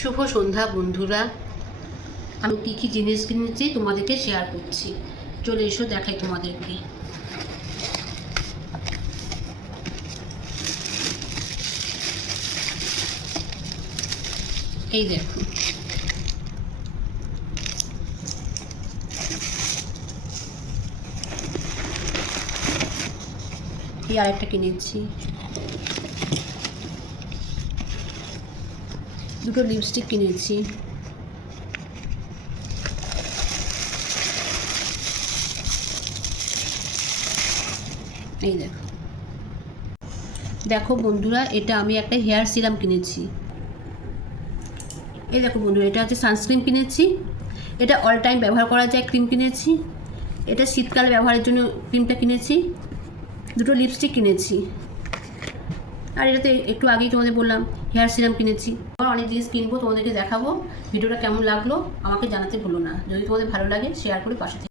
শুভ সন্ধ্যা বন্ধুরা। আমি কী কী জিনিস কিনেছি তোমাদেরকে শেয়ার করছি। চলে এসো দেখাই তোমাদেরকে। এই দেখো, এই আরেকটা কিনেছি। দুটো লিপস্টিক কিনেছি। এই দেখো দেখো বন্ধুরা, এটা আমি একটা হেয়ার সিরাম কিনেছি। এই দেখো বন্ধুরা, এটা হচ্ছে সানস্ক্রিন কিনেছি। এটা অল টাইম ব্যবহার করা যায় ক্রিম কিনেছি। এটা শীতকালে ব্যবহারের জন্য ক্রিমটা কিনেছি। দুটো লিপস্টিক কিনেছি। আর এটাতে একটু আগেই তোমাদের বললাম হেয়ার সিরাম কিনেছি। আবার অনেক জিনিস কিনবো, তোমাদেরকে দেখাবো। ভিডিওটা কেমন লাগলো আমাকে জানাতে ভুলো না। যদি তোমাদের ভালো লাগে শেয়ার করে পাশে